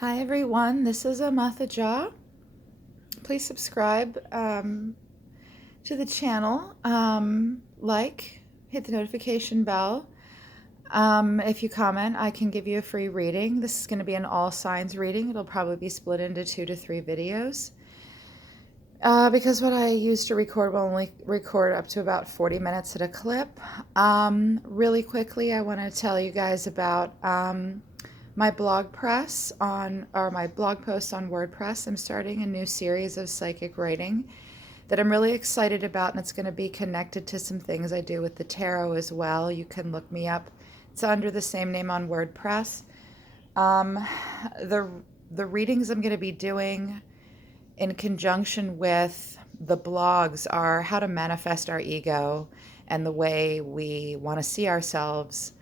Hi everyone, this is Amatha Jah. Please subscribe to the channel, hit the notification bell. If you comment, I can give you a free reading. This is going to be an all signs reading. It'll probably be split into 2 to 3 videos. Because what I use to record will only record up to about 40 minutes at a clip. Really quickly, I want to tell you guys about my blog press or my blog posts on WordPress. I'm starting a new series of psychic writing that I'm really excited about, and it's going to be connected to some things I do with the tarot as well. You can look me up. It's under the same name on WordPress. Um, the the readings I'm going to be doing in conjunction with the blogs are how to manifest our ego and the way we want to see ourselves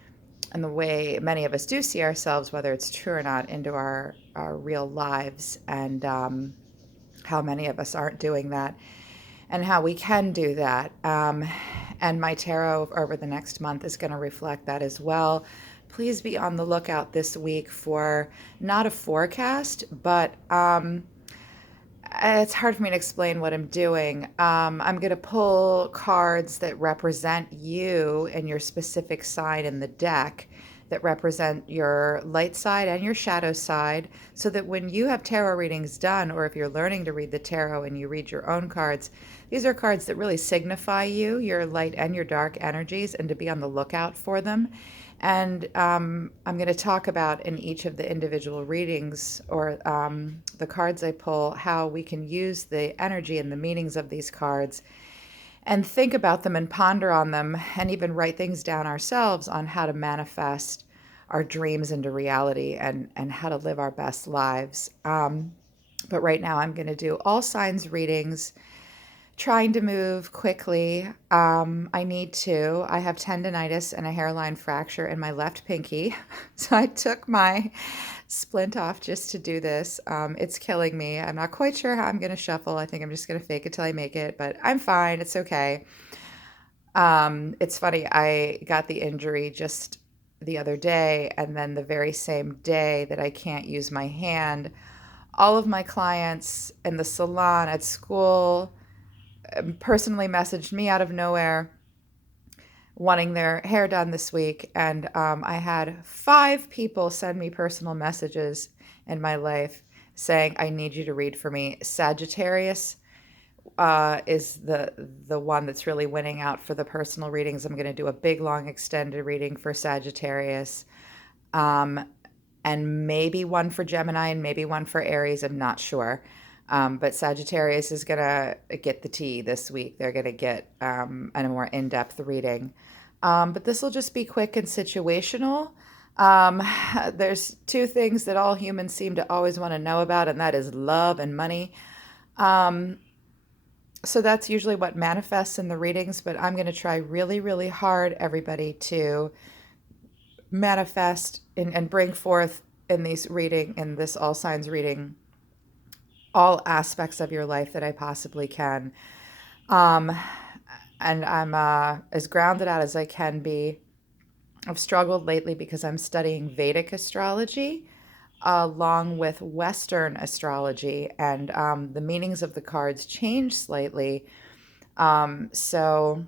and the way many of us do see ourselves, whether it's true or not, into our real lives, and how many of us aren't doing that, and how we can do that. And my tarot over the next month is going to reflect that as well. Please be on the lookout this week for not a forecast, but it's hard for me to explain what I'm doing. I'm going to pull cards that represent you and your specific side in the deck, that represent your light side and your shadow side, so that when you have tarot readings done, or if you're learning to read the tarot and you read your own cards, these are cards that really signify you, your light and your dark energies, and to be on the lookout for them. And I'm going to talk about in each of the individual readings, or the cards I pull, how we can use the energy and the meanings of these cards and think about them and ponder on them, and even write things down ourselves on how to manifest our dreams into reality, and how to live our best lives. But right now, I'm going to do all signs readings, trying to move quickly. I need to. I have tendonitis and a hairline fracture in my left pinky. So I took my splint off just to do this. It's killing me. I'm not quite sure how I'm going to shuffle. I think I'm just going to fake it till I make it, but I'm fine. It's okay. It's funny. I got the injury just the other day, and then the very same day that I can't use my hand, all of my clients in the salon, at school, personally messaged me out of nowhere wanting their hair done this week. And I had 5 people send me personal messages in my life saying, I need you to read for me. Sagittarius is the one that's really winning out for the personal readings. I'm going to do a big, long, extended reading for Sagittarius. Um, and maybe one for Gemini and maybe one for Aries. I'm not sure. But Sagittarius is going to get the tea this week. They're going to get a more in depth reading. But this will just be quick and situational. Um, there's 2 things that all humans seem to always want to know about, and that is love and money. Um, so that's usually what manifests in the readings, but I'm going to try really, really hard, everybody, to manifest and bring forth in this all signs reading, all aspects of your life that I possibly can. Um, and I'm as grounded out as I can be. I've struggled lately because I'm studying Vedic astrology along with Western astrology, and the meanings of the cards change slightly. So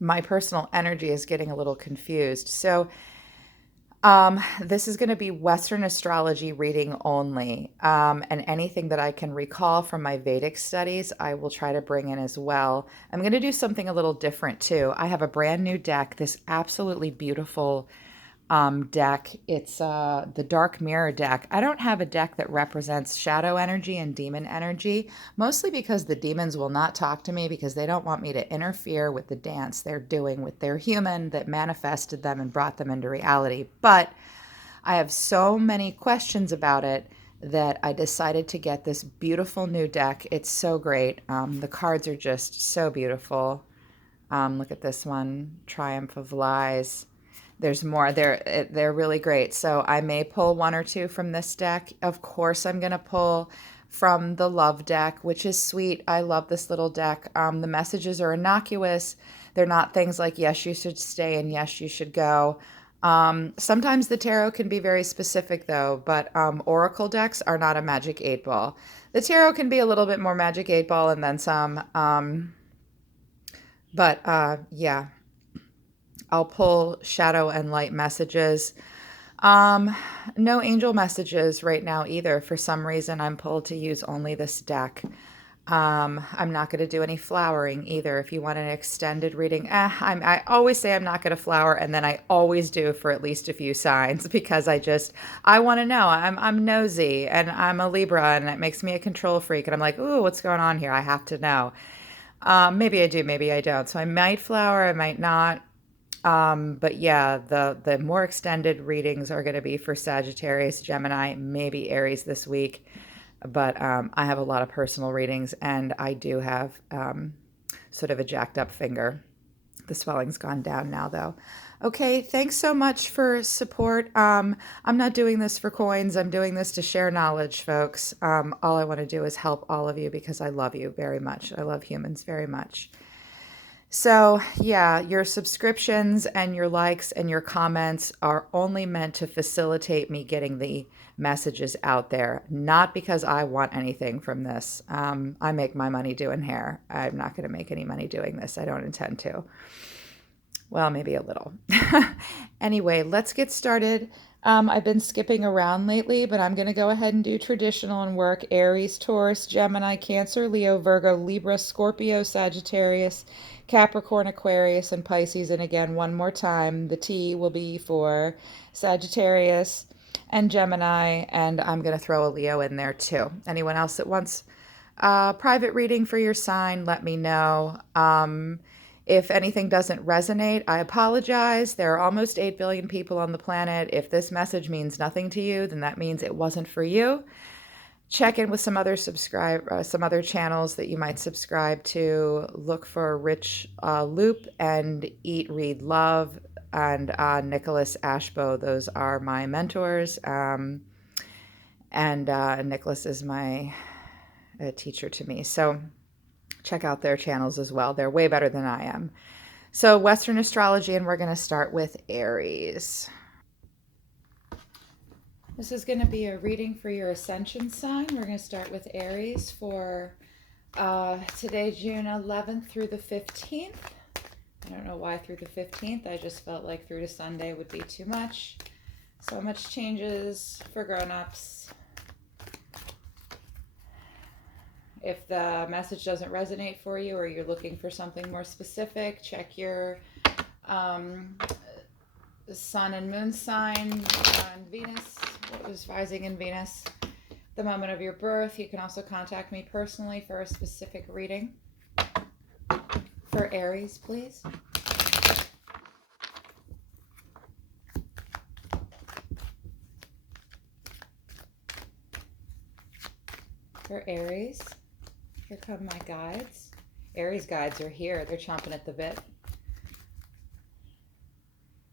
my personal energy is getting a little confused. So this is going to be Western astrology reading only. And anything that I can recall from my Vedic studies, I will try to bring in as well. I'm going to do something a little different too. I have a brand new deck, this absolutely beautiful deck. It's the Dark Mirror deck. I don't have a deck that represents shadow energy and demon energy, mostly because the demons will not talk to me because they don't want me to interfere with the dance they're doing with their human that manifested them and brought them into reality. But I have so many questions about it that I decided to get this beautiful new deck. It's so great. The cards are just so beautiful. Look at this one, Triumph of Lies. There's more. They're really great. So I may pull 1 or 2 from this deck. Of course, I'm going to pull from the Love deck, which is sweet. I love this little deck. The messages are innocuous. They're not things like, yes, you should stay and yes, you should go. Sometimes the tarot can be very specific, though, but oracle decks are not a magic eight ball. The tarot can be a little bit more magic eight ball and then some. But yeah, I'll pull shadow and light messages. Um, no angel messages right now either. For some reason, I'm pulled to use only this deck. I'm not going to do any flowering either. If you want an extended reading, I always say I'm not going to flower, and then I always do for at least a few signs because I want to know. I'm nosy, and I'm a Libra, and it makes me a control freak, and I'm like, ooh, what's going on here? I have to know. Maybe I do, maybe I don't. So I might flower, I might not. But yeah, the more extended readings are going to be for Sagittarius, Gemini, maybe Aries this week. But I have a lot of personal readings, and I do have sort of a jacked up finger. The swelling's gone down now, though. Okay, thanks so much for support. I'm not doing this for coins. I'm doing this to share knowledge, folks. All I want to do is help all of you because I love you very much. I love humans very much. So, yeah, your subscriptions and your likes and your comments are only meant to facilitate me getting the messages out there, not because I want anything from this. I make my money doing hair. I'm not going to make any money doing this. I don't intend to. Well, maybe a little. Anyway, let's get started. I've been skipping around lately, but I'm going to go ahead and do traditional and work Aries, Taurus, Gemini, Cancer, Leo, Virgo, Libra, Scorpio, Sagittarius, Capricorn, Aquarius, and Pisces. And again, one more time, the T will be for Sagittarius and Gemini, and I'm going to throw a Leo in there too. Anyone else that wants private reading for your sign, let me know. If anything doesn't resonate, I apologize. There are almost 8 billion people on the planet. If this message means nothing to you, then that means it wasn't for you. Check in with some other some other channels that you might subscribe to. Look for Rich Loop and Eat, Read, Love and Nicholas Ashbo. Those are my mentors. And Nicholas is my teacher to me. So check out their channels as well. They're way better than I am. So Western astrology, and we're going to start with Aries. This is going to be a reading for your ascension sign. We're going to start with Aries for today, June 11th through the 15th. I don't know why through the 15th. I just felt like through to Sunday would be too much. So much changes for grown-ups. If the message doesn't resonate for you or you're looking for something more specific, check your sun and moon sign on Venus, what was rising in Venus, the moment of your birth. You can also contact me personally for a specific reading. For Aries, please. For Aries. Here come my guides. Aries guides are here. They're chomping at the bit.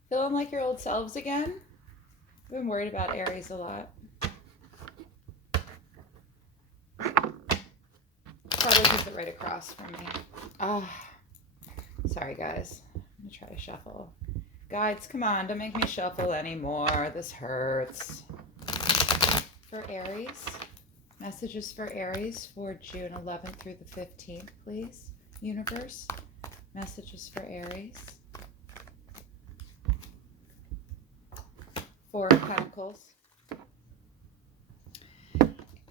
Feeling like your old selves again? I've been worried about Aries a lot. Probably keep it right across from me. Sorry guys. I'm gonna try to shuffle. Guides, come on, don't make me shuffle anymore. This hurts. For Aries. Messages for Aries for June 11th through the 15th, please. Universe. Messages for Aries. Four of Pentacles.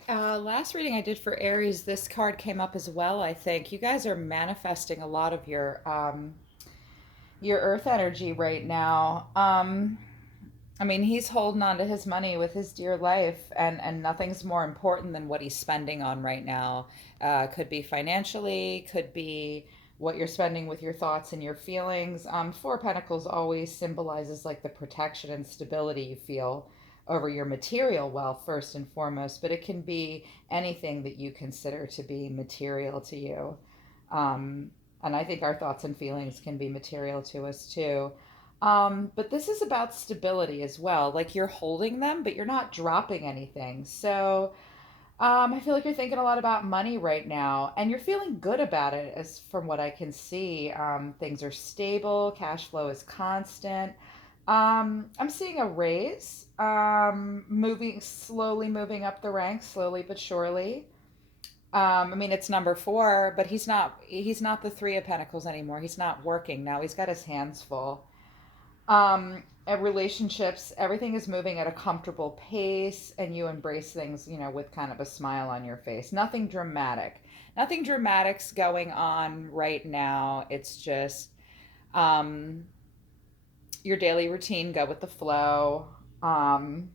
Last reading I did for Aries, this card came up as well, I think. You guys are manifesting a lot of your earth energy right now. I mean, he's holding on to his money with his dear life, and nothing's more important than what he's spending on right now. Could be financially, could be what you're spending with your thoughts and your feelings. Four of Pentacles always symbolizes like the protection and stability you feel over your material wealth first and foremost, but it can be anything that you consider to be material to you. And I think our thoughts and feelings can be material to us too. But this is about stability as well. Like you're holding them, but you're not dropping anything. So I feel like you're thinking a lot about money right now, and you're feeling good about it, as from what I can see. Things are stable, cash flow is constant. I'm seeing a raise, moving slowly, moving up the ranks, slowly but surely. I mean, it's number four, but he's not the three of Pentacles anymore. He's not working now. He's got his hands full. At relationships, everything is moving at a comfortable pace, and you embrace things, with kind of a smile on your face. Nothing dramatic. Nothing dramatic's going on right now. It's just um, your daily routine, go with the flow. Um,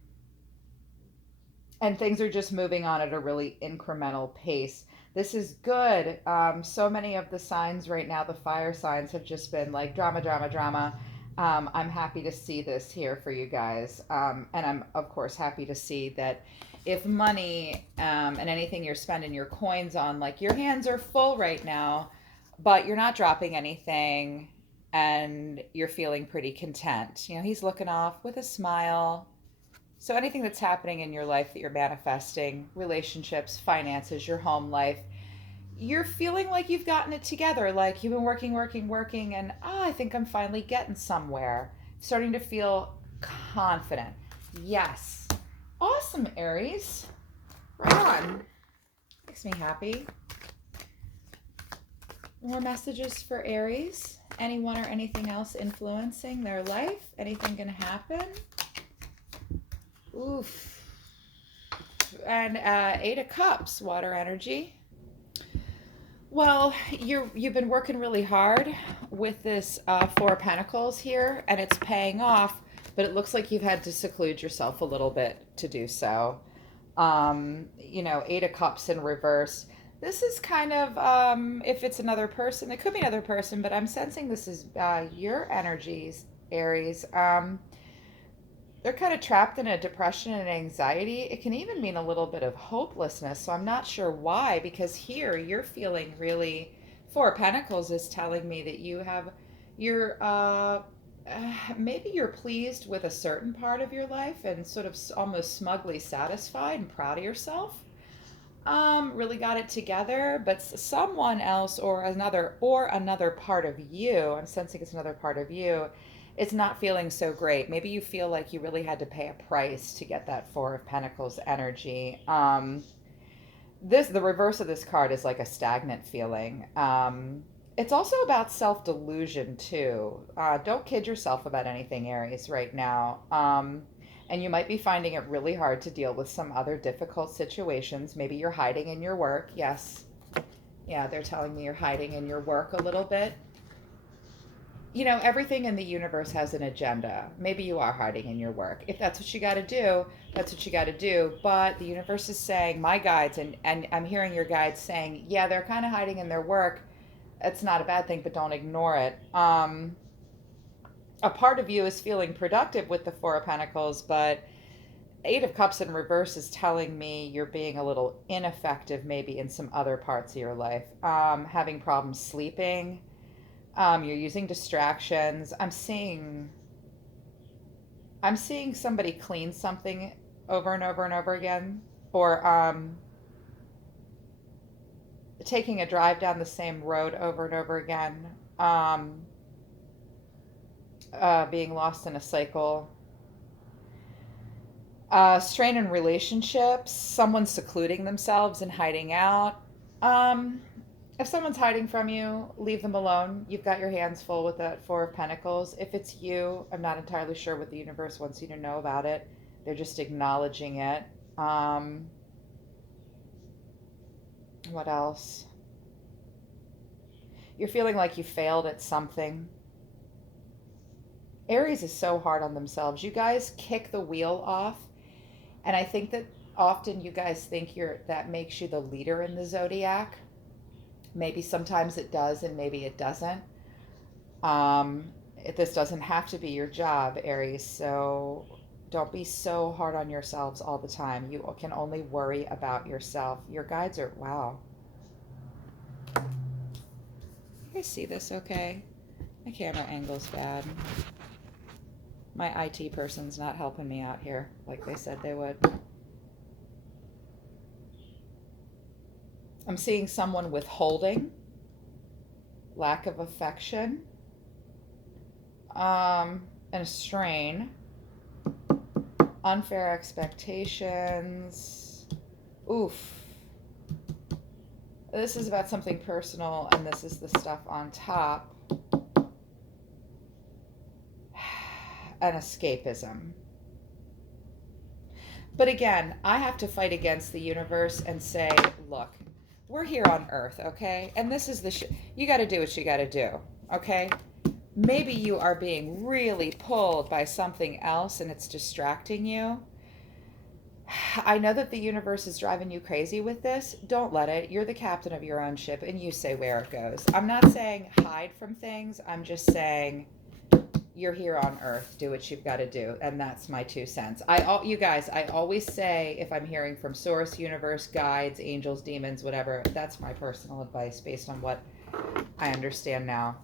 and things are just moving on at a really incremental pace. This is good. So many of the signs right now, the fire signs, have just been like drama, drama, drama. I'm happy to see this here for you guys. And I'm, of course, happy to see that if money and anything you're spending your coins on, like your hands are full right now, but you're not dropping anything and you're feeling pretty content. He's looking off with a smile. So anything that's happening in your life that you're manifesting, relationships, finances, your home life, you're feeling like you've gotten it together, like you've been working, working, working, and I think I'm finally getting somewhere. Starting to feel confident. Yes. Awesome, Aries. Right on. Makes me happy. More messages for Aries. Anyone or anything else influencing their life? Anything gonna happen? Oof. And Eight of Cups, water energy. Well, you've been working really hard with this Four of Pentacles here, and it's paying off. But it looks like you've had to seclude yourself a little bit to do so. Eight of Cups in reverse. This is kind of, if it's another person, it could be another person, but I'm sensing this is your energies, Aries. They're kind of trapped in a depression and anxiety. It can even mean a little bit of hopelessness. So I'm not sure why, because here you're feeling really. Four of Pentacles is telling me that maybe you're pleased with a certain part of your life and sort of almost smugly satisfied and proud of yourself. Really got it together, but someone else or another part of you, I'm sensing it's another part of you, it's not feeling so great. Maybe you feel like you really had to pay a price to get that Four of Pentacles energy. The reverse of this card is like a stagnant feeling. It's also about self delusion too. Don't kid yourself about anything, Aries, right now. And you might be finding it really hard to deal with some other difficult situations. Maybe you're hiding in your work. Yes. Yeah, they're telling me you're hiding in your work a little bit. Everything in the universe has an agenda. Maybe you are hiding in your work. If that's what you got to do, that's what you got to do. But the universe is saying, my guides, and I'm hearing your guides saying, yeah, they're kind of hiding in their work. It's not a bad thing, but don't ignore it. A part of you is feeling productive with the Four of Pentacles, but Eight of Cups in reverse is telling me you're being a little ineffective maybe in some other parts of your life. Having problems sleeping. You're using distractions. I'm seeing somebody clean something over and over and over again, or taking a drive down the same road over and over again. Um, Being lost in a cycle. Strain in relationships. Someone secluding themselves and hiding out. Um, if someone's hiding from you, leave them alone. You've got your hands full with that Four of Pentacles. If it's you, I'm not entirely sure what the universe wants you to know about it. They're just acknowledging it. Um, what else? You're feeling like you failed at something. Aries is so hard on themselves. You guys kick the wheel off, and I think that often you guys think that makes you the leader in the zodiac. Maybe sometimes it does, and maybe it doesn't. This doesn't have to be your job, Aries, so don't be so hard on yourselves all the time. You can only worry about yourself. Your guides are, wow. You guys see this okay? My camera angle's bad. My IT person's not helping me out here like they said they would. I'm seeing someone withholding, lack of affection. and a strain, unfair expectations. Oof. This is about something personal, and this is the stuff on top. And escapism. But again, I have to fight against the universe and say, look, we're here on Earth, okay? And this is you got to do what you got to do, okay? Maybe you are being really pulled by something else and it's distracting you. I know that the universe is driving you crazy with this. Don't let it. You're the captain of your own ship and you say where it goes. I'm not saying hide from things. I'm just saying you're here on Earth. Do what you've got to do. And that's my 2 cents. You guys, I always say if I'm hearing from source, universe, guides, angels, demons, whatever, that's my personal advice based on what I understand now.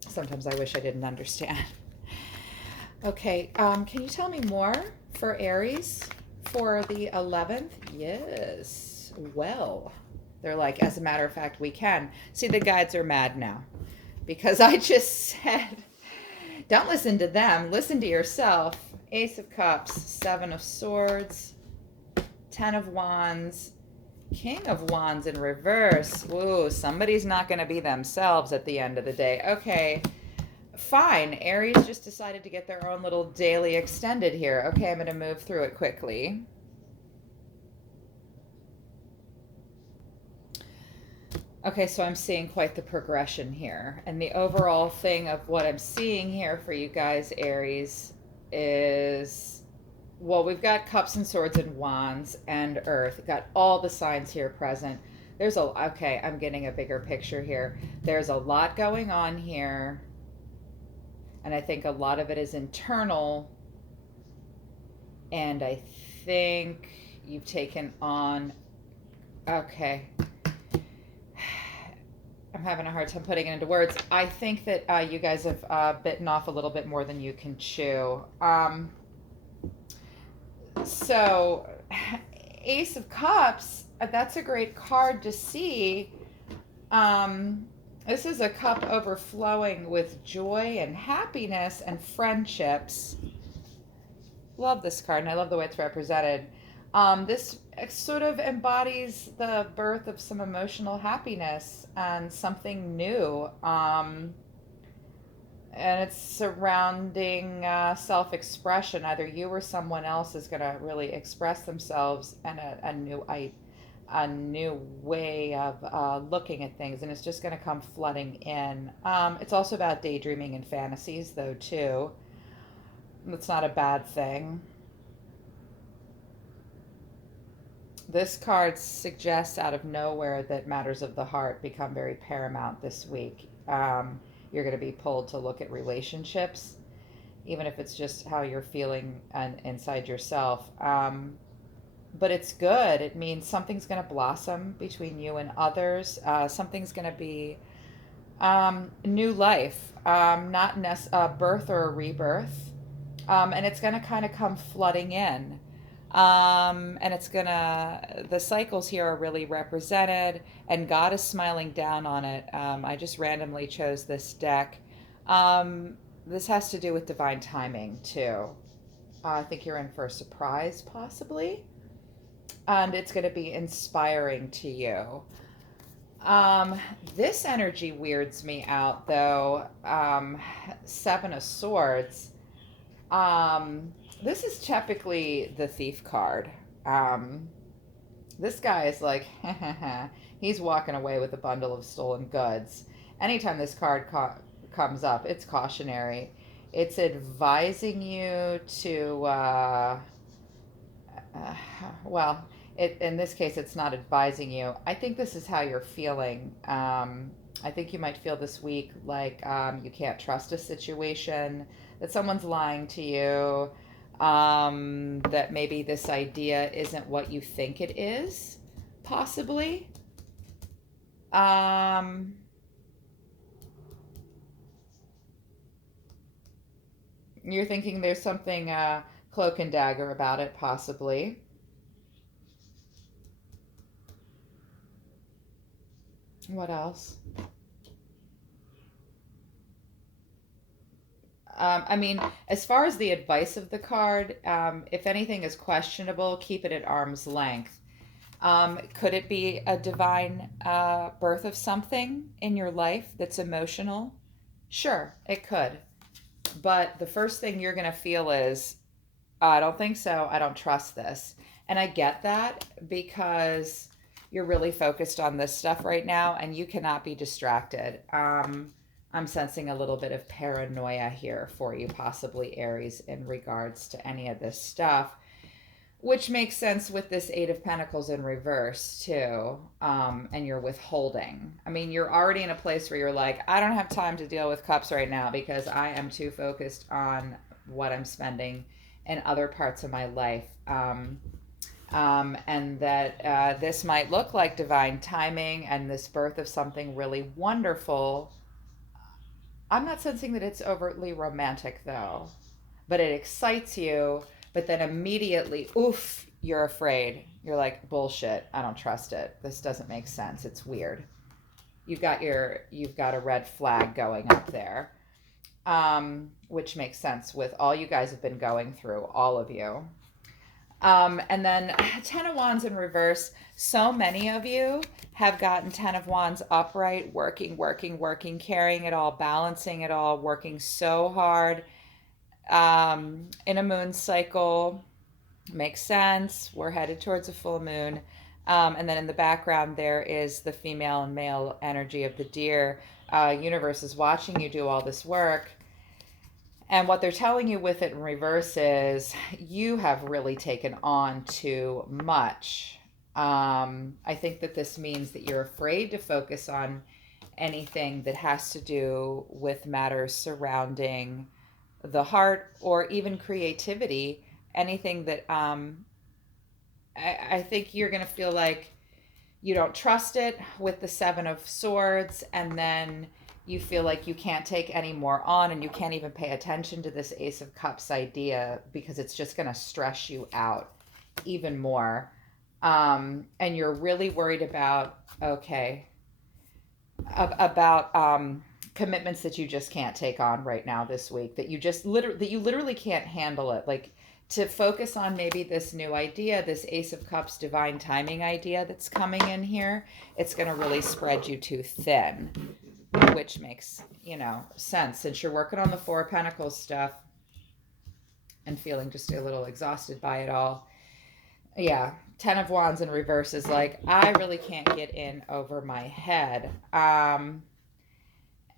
Sometimes I wish I didn't understand. Okay, can you tell me more for Aries for the 11th? Yes. Well, they're like, as a matter of fact, we can. See, the guides are mad now because I just said, don't listen to them. Listen to yourself. Ace of Cups, 7 of Swords, 10 of Wands, King of Wands in reverse. Ooh, somebody's not going to be themselves at the end of the day. Okay. Fine. Aries just decided to get their own little daily extended here. Okay, I'm going to move through it quickly. Okay, so I'm seeing quite the progression here. And the overall thing of what I'm seeing here for you guys, Aries, is, well, we've got Cups and Swords and Wands and Earth. Got all the signs here present. Okay, I'm getting a bigger picture here. There's a lot going on here. And I think a lot of it is internal. And I think you've taken on, okay. I'm having a hard time putting it into words. I think that you guys have bitten off a little bit more than you can chew. So, Ace of Cups, that's a great card to see. This is a cup overflowing with joy and happiness and friendships. Love this card, and I love the way it's represented. This sort of embodies the birth of some emotional happiness and something new. And it's surrounding self-expression. Either you or someone else is going to really express themselves and a new way of looking at things, and it's just going to come flooding in. It's also about daydreaming and fantasies, though, too. That's not a bad thing. This card suggests out of nowhere that matters of the heart become very paramount this week. You're going to be pulled to look at relationships, even if it's just how you're feeling inside yourself. But it's good. It means something's going to blossom between you and others. Something's going to be new life, not birth or a rebirth. And it's going to kind of come flooding in. And the cycles here are really represented, and God is smiling down on it. I just randomly chose this deck. This has to do with divine timing, too. I think you're in for a surprise, possibly. And it's going to be inspiring to you. This energy weirds me out, though. 7 of Swords. This is typically the thief card. This guy is like, he's walking away with a bundle of stolen goods. Anytime this card comes up, it's cautionary. It's advising you to, well, in this case, it's not advising you. I think this is how you're feeling. I think you might feel this week like you can't trust a situation, that someone's lying to you, that maybe this idea isn't what you think it is, possibly. You're thinking there's something cloak and dagger about it, possibly. What else? I mean, as far as the advice of the card, if anything is questionable, keep it at arm's length. Could it be a divine birth of something in your life that's emotional? Sure, it could. But the first thing you're going to feel is, I don't think so. I don't trust this. And I get that because you're really focused on this stuff right now and you cannot be distracted. I'm sensing a little bit of paranoia here for you, possibly Aries, in regards to any of this stuff, which makes sense with this Eight of Pentacles in reverse, too. And you're withholding. I mean, you're already in a place where you're like, I don't have time to deal with cups right now because I am too focused on what I'm spending in other parts of my life. And that this might look like divine timing and this birth of something really wonderful. I'm not sensing that it's overtly romantic, though, but it excites you, but then immediately, oof, you're afraid. You're like, bullshit. I don't trust it. This doesn't make sense. It's weird. You've got a red flag going up there, which makes sense with all you guys have been going through, all of you. And then Ten of Wands in reverse. So many of you have gotten Ten of Wands upright, working, working, working, carrying it all, balancing it all, working so hard in a moon cycle. Makes sense. We're headed towards a full moon. And then in the background, there is the female and male energy of the deer. Universe is watching you do all this work. And what they're telling you with it in reverse is you have really taken on too much. I think that this means that you're afraid to focus on anything that has to do with matters surrounding the heart or even creativity. Anything that I think you're going to feel like you don't trust it with the Seven of Swords, and then you feel like you can't take any more on and you can't even pay attention to this Ace of Cups idea because it's just going to stress you out even more. And you're really worried about, okay, about commitments that you just can't take on right now this week, that you literally can't handle it. Like, to focus on maybe this new idea, this Ace of Cups divine timing idea that's coming in here, it's going to really spread you too thin, which makes, sense since you're working on the Four of Pentacles stuff and feeling just a little exhausted by it all. Yeah, Ten of Wands in reverse is like, I really can't get in over my head. And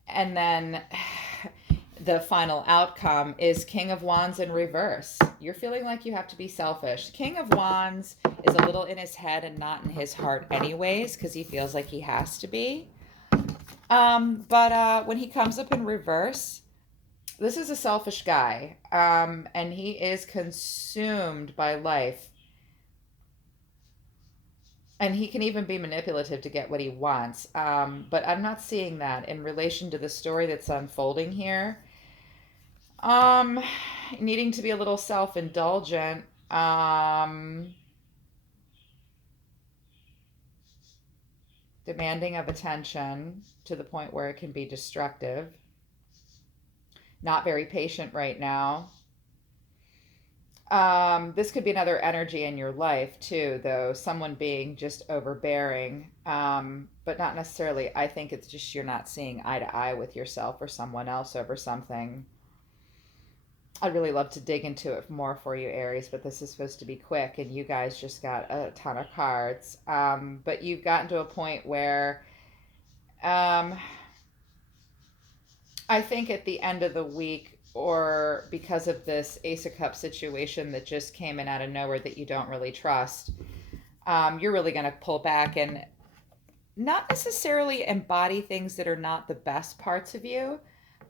then the final outcome is King of Wands in reverse. You're feeling like you have to be selfish. King of Wands is a little in his head and not in his heart anyways, because he feels like he has to be. But when he comes up in reverse, this is a selfish guy, and he is consumed by life. And he can even be manipulative to get what he wants. But I'm not seeing that in relation to the story that's unfolding here. Um, Needing to be a little self-indulgent. Demanding of attention to the point where it can be destructive. Not very patient right now. This could be another energy in your life too, though. Someone being just overbearing, but not necessarily. I think it's just you're not seeing eye to eye with yourself or someone else over something. I'd really love to dig into it more for you, Aries, but this is supposed to be quick, and you guys just got a ton of cards. But you've gotten to a point where um, I think at the end of the week, or because of this Ace of Cups situation that just came in out of nowhere that you don't really trust, you're really going to pull back and not necessarily embody things that are not the best parts of you,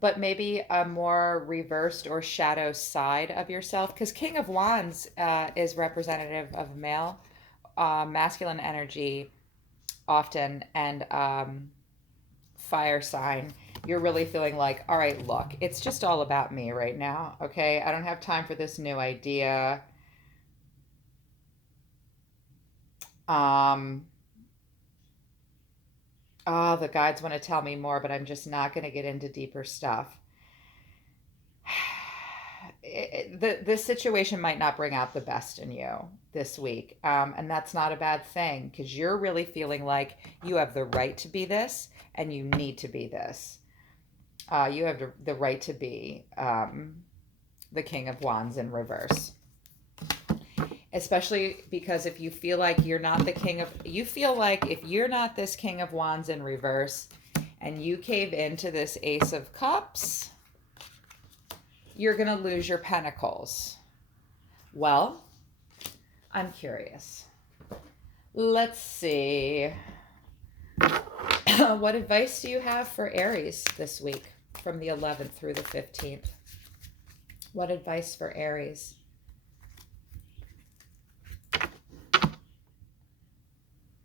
but maybe a more reversed or shadow side of yourself. Because King of Wands is representative of male, masculine energy often, and fire sign. You're really feeling like, all right, look, it's just all about me right now. Okay, I don't have time for this new idea. um the guides want to tell me more, but I'm just not going to get into deeper stuff. this situation might not bring out the best in you this week. And that's not a bad thing because you're really feeling like you have the right to be this and you need to be this. You have the right to be the King of Wands in reverse. Especially because if you feel like you're not the king of, you feel like if you're not this King of Wands in reverse and you cave into this Ace of Cups, you're going to lose your pentacles. Well, I'm curious. Let's see. What advice do you have for Aries this week from the 11th through the 15th? What advice for Aries?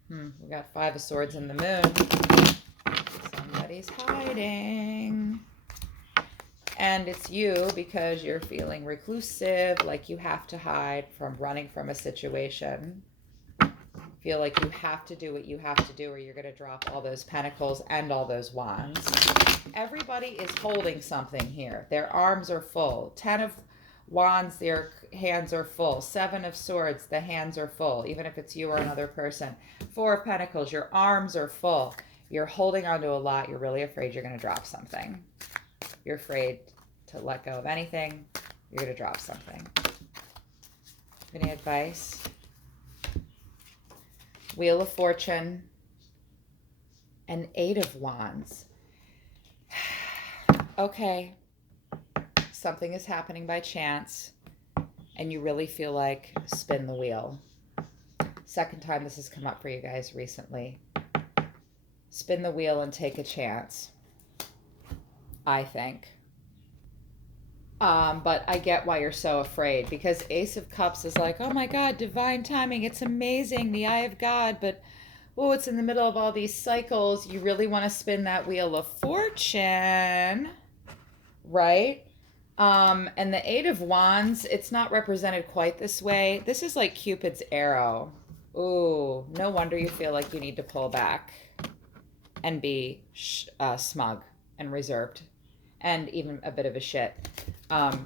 We got Five of Swords in the Moon. Somebody's hiding. And it's you because you're feeling reclusive, like you have to hide from running from a situation. Feel like you have to do what you have to do or you're going to drop all those pentacles and all those wands. Everybody is holding something here. Their arms are full. 10 of Wands, their hands are full. 7 of Swords, the hands are full, even if it's you or another person. 4 of Pentacles, your arms are full. You're holding on to a lot. You're really afraid you're going to drop something. You're afraid to let go of anything. You're going to drop something. Any advice? Wheel of Fortune and 8 of Wands. Okay. Something is happening by chance and you really feel like spin the wheel. Second time this has come up for you guys recently. Spin the wheel and take a chance, I think. But I get why you're so afraid because Ace of Cups is like, oh my God, divine timing. It's amazing. The eye of God. But, oh, it's in the middle of all these cycles. You really want to spin that wheel of fortune, right? And the 8 of Wands, it's not represented quite this way. This is like Cupid's arrow. Ooh, no wonder you feel like you need to pull back and be smug and reserved and even a bit of a shit.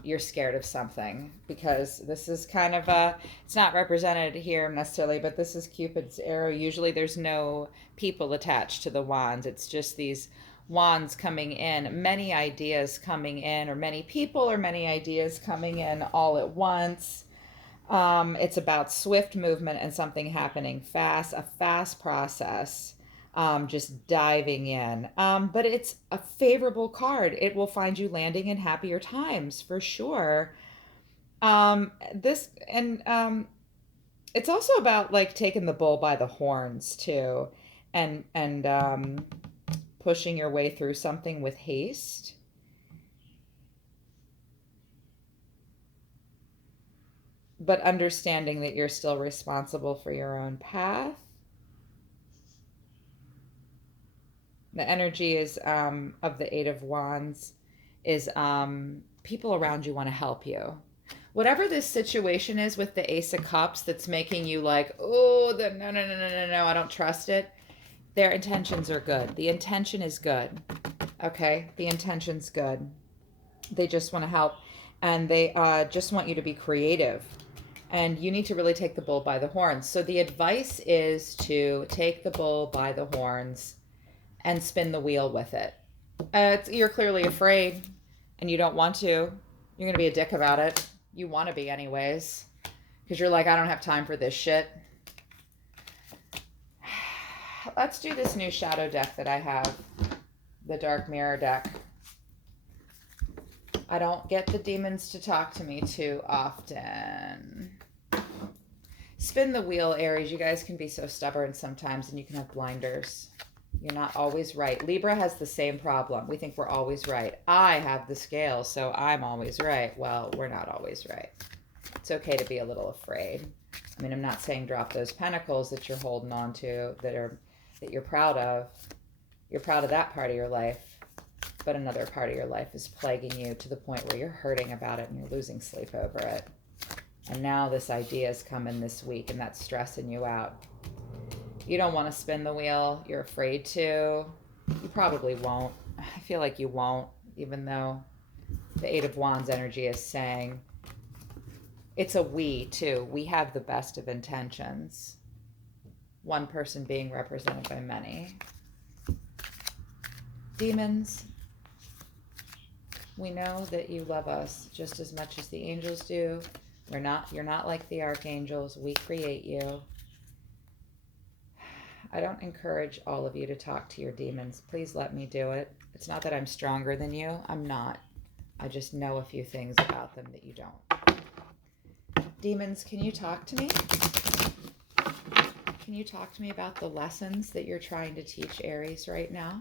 You're scared of something because this is kind of it's not represented here necessarily, but this is Cupid's arrow. Usually there's no people attached to the wands. It's just these wands coming in, many ideas coming in, or many people or many ideas coming in all at once. It's about swift movement and something happening fast, a fast process. Just diving in. But it's a favorable card. It will find you landing in happier times for sure. It's also about like taking the bull by the horns too, and pushing your way through something with haste. But understanding that you're still responsible for your own path. The energy is of the 8 of Wands is people around you want to help you. Whatever this situation is with the Ace of Cups that's making you like, oh, no, I don't trust it. Their intentions are good. The intention is good. Okay? The intention's good. They just want to help. And they just want you to be creative. And you need to really take the bull by the horns. So the advice is to take the bull by the horns and spin the wheel with it. You're clearly afraid and you don't want to. You're going to be a dick about it. You want to be anyways. Because you're like, I don't have time for this shit. Let's do this new shadow deck that I have. The Dark Mirror deck. I don't get the demons to talk to me too often. Spin the wheel, Aries. You guys can be so stubborn sometimes and you can have blinders. You're not always right. Libra has the same problem. We think we're always right. I have the scale, so I'm always right. Well, we're not always right. It's okay to be a little afraid. I mean, I'm not saying drop those pentacles that you're holding on to that you're proud of. You're proud of that part of your life, but another part of your life is plaguing you to the point where you're hurting about it and you're losing sleep over it. And now this idea is coming this week and that's stressing you out. You don't want to spin the wheel. You're afraid to. You probably won't. I feel like you won't, even though the 8 of Wands energy is saying It's a we, too. We have the best of intentions. One person being represented by many. Demons, we know that you love us just as much as the angels do. You're not like the archangels. We create you. I don't encourage all of you to talk to your demons. Please let me do it. It's not that I'm stronger than you. I'm not. I just know a few things about them that you don't. Demons, can you talk to me? Can you talk to me about the lessons that you're trying to teach Aries right now?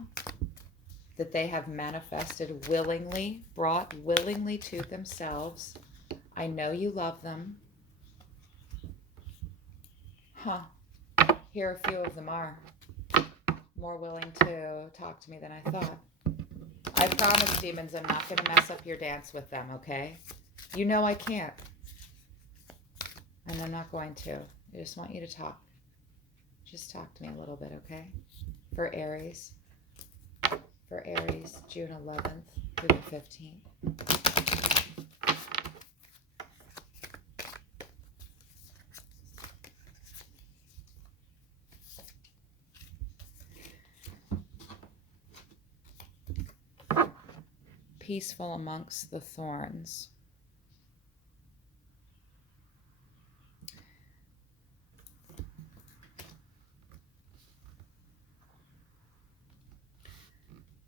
That they have manifested willingly, brought willingly to themselves. I know you love them. Huh. Here a few of them are. More willing to talk to me than I thought. I promise, demons, I'm not going to mess up your dance with them, okay? You know I can't. And I'm not going to. I just want you to talk. Just talk to me a little bit, okay? For Aries. For Aries, June 11th through the 15th. Peaceful amongst the thorns.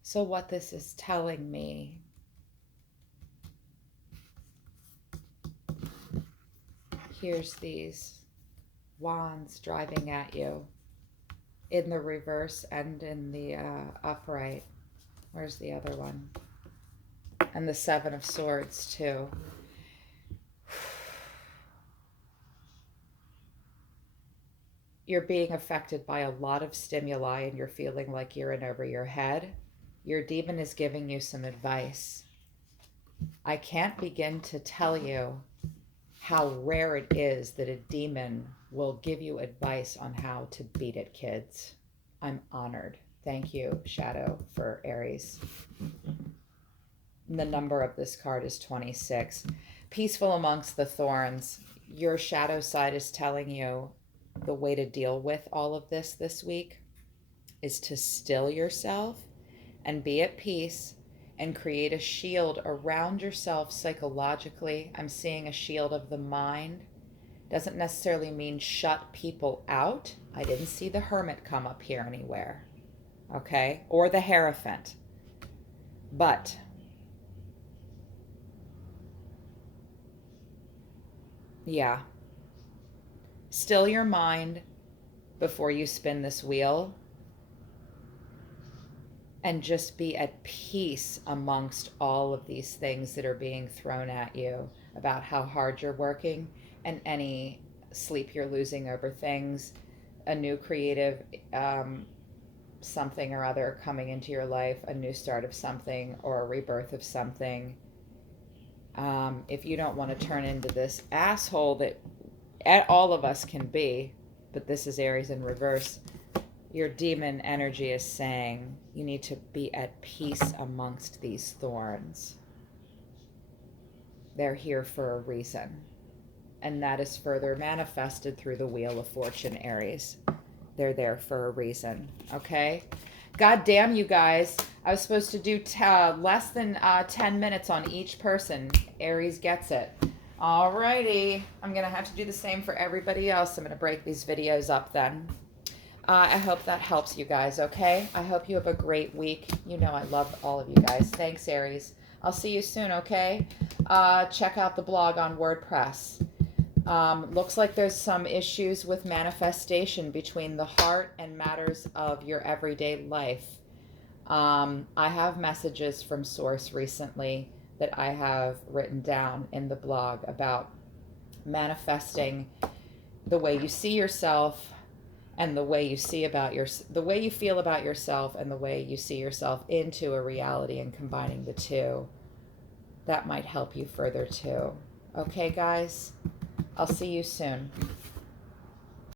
So what this is telling me, here's these wands driving at you in the reverse and in the upright. Where's the other one? And the Seven of Swords too. You're being affected by a lot of stimuli and you're feeling like you're in over your head. Your demon is giving you some advice. I can't begin to tell you how rare it is that a demon will give you advice on how to beat it, kids. I'm honored. Thank you, Shadow, for Aries. And the number of this card is 26. Peaceful amongst the thorns. Your shadow side is telling you the way to deal with all of this week is to still yourself and be at peace and create a shield around yourself psychologically. I'm seeing a shield of the mind. Doesn't necessarily mean shut people out. I didn't see the Hermit come up here anywhere, okay? Or the Hierophant. But yeah, still your mind before you spin this wheel and just be at peace amongst all of these things that are being thrown at you about how hard you're working and any sleep you're losing over things, a new creative something or other coming into your life, a new start of something or a rebirth of something. If you don't want to turn into this asshole that all of us can be, but this is Aries in reverse, your demon energy is saying you need to be at peace amongst these thorns. They're here for a reason. And that is further manifested through the Wheel of Fortune, Aries. They're there for a reason, okay? God damn, you guys. I was supposed to do less than 10 minutes on each person. Aries gets it. Alrighty. I'm going to have to do the same for everybody else. I'm going to break these videos up then. I hope that helps you guys, okay? I hope you have a great week. You know I love all of you guys. Thanks, Aries. I'll see you soon, okay? Check out the blog on WordPress. Looks like there's some issues with manifestation between the heart and matters of your everyday life. I have messages from Source recently that I have written down in the blog about manifesting the way you see yourself and the way you see about the way you feel about yourself and the way you see yourself into a reality and combining the two. That might help you further too. Okay, guys? I'll see you soon.